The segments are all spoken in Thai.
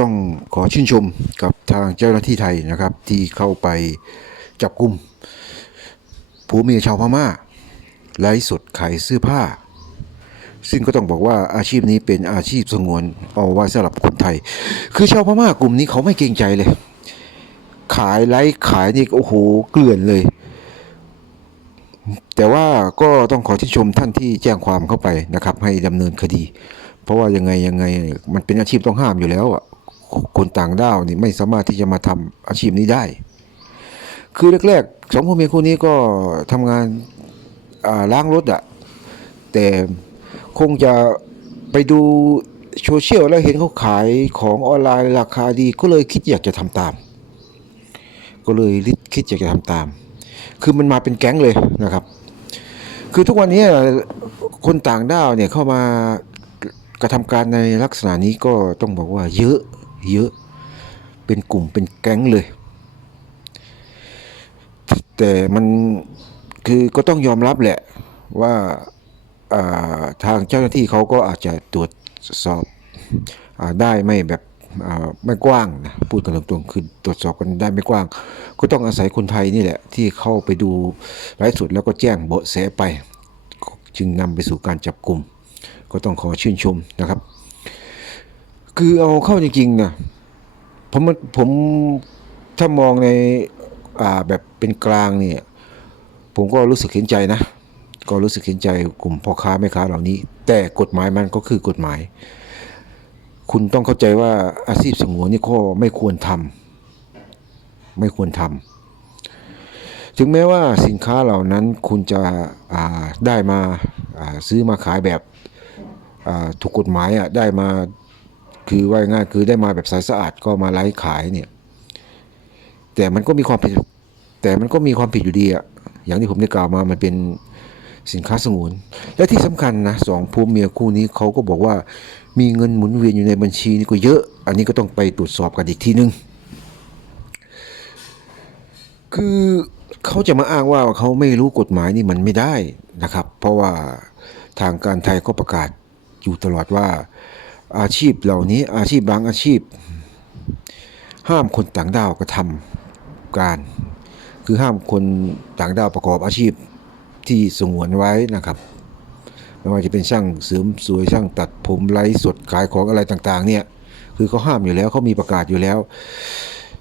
ต้องขอชื่นชมกับทางเจ้าหน้าที่ไทยนะครับ ที่เข้าไปจับกลุ่มผัวเมียชาวพม่าไร้สดขายเสื้อผ้า ซึ่งก็ต้องบอกว่าอาชีพนี้เป็นอาชีพสงวนเอาไว้สำหรับคนไทย คือชาวพม่ากลุ่มนี้เขาไม่เกรงใจเลย ขายไลฟ์ขายนี่โอ้โหเกลื่อนเลย แต่ว่าก็ต้องขอที่นชมท่านที่แจ้งความเข้าไปนะครับ ให้ดำเนินคดี เพราะว่ายังไงยังไงมันเป็นอาชีพต้องห้ามอยู่แล้วอะ คนต่างด้าวนี่ไม่สามารถที่จะมาทำอาชีพนี้ได้ คือแรกๆสองพ่อเมียคู่นี้ก็ทำงานล้างรถอะแต่คงจะไปดูโซเชียลแล้วเห็นเขาขายของออนไลน์ราคาดีก็เลยคิดอยากจะทำตาม ก็เลยคิดอยากจะทำตาม คือมันมาเป็นแก๊งเลยนะครับ คือทุกวันนี้คนต่างด้าวเนี่ยเข้ามากระทำการในลักษณะนี้ก็ต้องบอกว่าเยอะ เยอะ เป็นกลุ่มเป็นแก๊งเลย แต่มันคือก็ต้องยอมรับแหละว่าาทางเจ้าหน้าที่เขาก็อาจจะตรวจสอบอได้ไม่แบบไม่กว้างนะพูดกันตรงๆคือตรวจสอบกันได้ไม่กว้าง ก็ต้องอาศัยคนไทยนี่แหละ ที่เข้าไปดูไลฟ์สดแล้วก็แจ้งเบาะแสไป จึงนำไปสู่การจับกลุ่ม ก็ต้องขอชื่นชมนะครับ คือเอาเข้าจริงๆนะผมผมถ้ามองในอ่าแบบเป็นกลางเนี่ยผมก็รู้สึกเห็นใจนะ ก็รู้สึกเห็นใจกลุ่มพ่อค้าแม่ค้าเหล่านี้ แต่กฎหมายมันก็คือกฎหมาย คุณต้องเข้าใจว่าอาชีพสงวนนี่ก็ไม่ควรทำไม่ควรทำถึงแม้ว่าสินค้าเหล่านั้นคุณจะได้มาซื้อมาขายแบบถูกกฎหมายอะได้มา คือว่าง่ายคือได้มาแบบสายสะอาดก็มาไลฟ์ขายเนี่ย แต่มันก็มีความผิดแต่มันก็มีความผิดอยู่ดีอะอย่างที่ผมได้กล่าวมามันเป็นสินค้าสงวน และที่สำคัญนะสองผัวเมียคู่นี้เขาก็บอกว่ามีเงินหมุนเวียนอยู่ในบัญชีนี่ก็เยอะ อันนี้ก็ต้องไปตรวจสอบกันอีกทีนึง คือเขาจะมาอ้างว่าเขาไม่รู้กฎหมายนี่มันไม่ได้นะครับ เพราะว่าทางการไทยก็ประกาศอยู่ตลอดว่า อาชีพเหล่านี้อาชีพบางอาชีพ ห้ามคนต่างด้าวกระทำการ คือห้ามคนต่างด้าวประกอบอาชีพที่สงวนไว้นะครับไม่ว่าจะเป็นช่างเสริมสวยช่างตัดผมไลฟ์สดขายของอะไรต่างๆ เนี่ย คือเขาห้ามอยู่แล้วเขามีประกาศอยู่แล้ว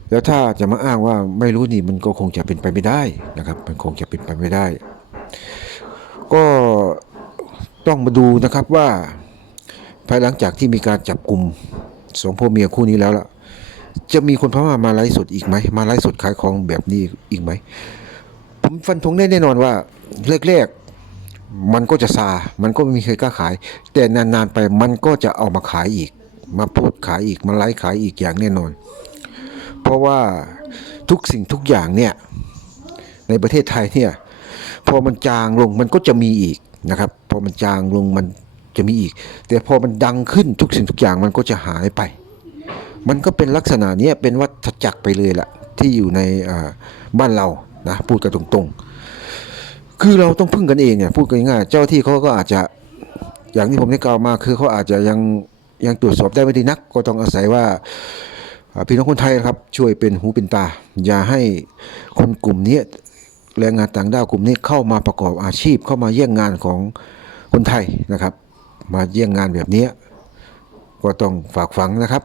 แล้วถ้าจะมาอ้างว่าไม่รู้นี่มันก็คงจะเป็นไปไม่ได้นะครับ มันคงจะเป็นไปไม่ได้ ก็ต้องมาดูนะครับว่า ภายหลังจากที่มีการจับกลุ่มสองพ่อเมียคู่นี้แล้วล่ะ จะมีคนพม่ามาไลฟ์สดอีกไหม มาไลฟ์สดขายของแบบนี้อีกไหม ผมฟันธงได้แน่นอนว่าแรกๆมันก็จะซา มันก็ไม่มีใครกล้าขาย แต่นานๆไปมันก็จะเอามาขายอีก มาพสต์ขายอีก มาไลฟ์ขายอีกอย่างแน่นอน เพราะว่าทุกสิ่งทุกอย่างเนี่ยในประเทศไทยเนี่ยพอมันจางลงมันก็จะมีอีกนะครับ พอมันจางลงมัน จะมีอีก แต่พอมันดังขึ้นทุกสิ่งทุกอย่างมันก็จะหายไป มันก็เป็นลักษณะนี้เป็นวัฏจักรไปเลยแหละที่อยู่ในบ้านเรานะพูดกันตรงๆ คือเราต้องพึ่งกันเองเนี่ยพูดกันง่ายเจ้าที่เขาก็อาจจะอย่างที่ผมได้กล่าวมาคือเขาอาจจะยังยังตรวจสอบได้ไม่ดีนัก ก็ต้องอาศัยว่าพี่น้องคนไทยนะครับช่วยเป็นหูเป็นตา อย่าให้คนกลุ่มนี้แรงงานต่างด้าวกลุ่มนี้เข้ามาประกอบอาชีพเข้ามาแย่งงานของคนไทยนะครับ มาเย่งงานแบบนี้ ก็ต้องฝากฝังนะครับ